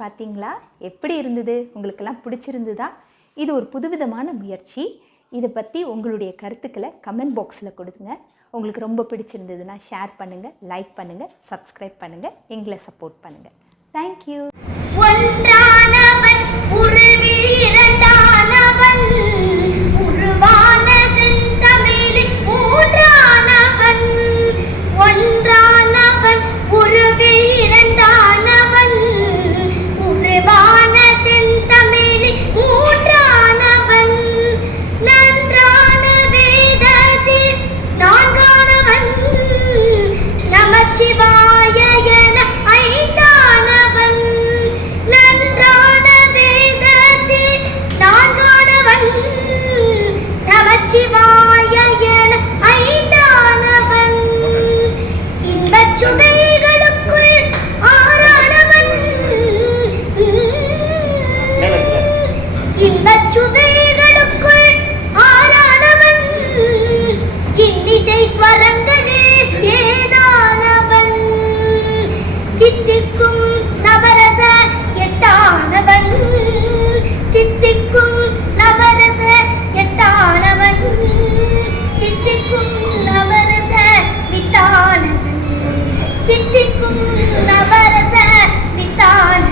பார்த்தீங்களா? எப்படி இருந்தது? உங்களுக்கெல்லாம் பிடிச்சிருந்ததா? இது ஒரு புதுவிதமான முயற்சி. இதை பற்றி உங்களுடைய கருத்துக்களை கமெண்ட் பாக்ஸில் கொடுங்க. உங்களுக்கு ரொம்ப பிடிச்சிருந்ததுன்னா ஷேர் பண்ணுங்கள், லைக் பண்ணுங்கள், சப்ஸ்கிரைப் பண்ணுங்கள், எங்களை சப்போர்ட் பண்ணுங்கள். தேங்க்யூ. ஒன்றானவன் உருவி இரண்டானவன் உருவான செந்தமிழில் மூன்றானவன். ஒன்றானவன் உருவி இரண்டானவன் உருவான செந்தமிழில் மூன்றானவன். நன்றான வேதத்தில் நான்கானவன் நமச்சிவாய என ஐந்தானவன். நன்றான வேதத்தில் நான்கானவன் நமச்சிவாய என ஐந்தானவன். இன்பச் சுவைகளுக்குள் ஆறானவன். இன்பச் சுவைகளுக்குள் ஆறானவன். இன்னிசை ஸ்வரங்களில் ஏனானவன். தித்திக்கும் நவரச எட்டானவன். தித்திக்கும் நவரச எட்டானவன். தித்திக்கும் நவரச வித்தானவன். தித்திக்கும் நவரச வித்தானவன்.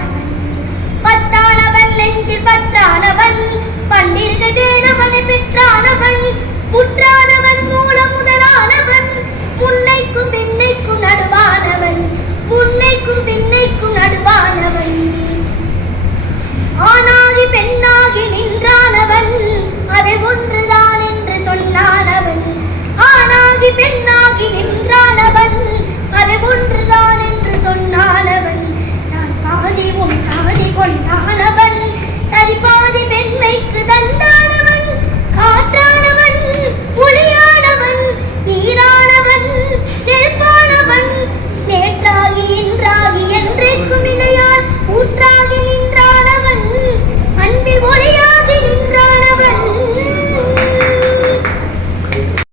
பத்தானவன் நெஞ்சில் பற்றானவன். பன்னிருகை வேதவனை பெற்றானவன். புற்றான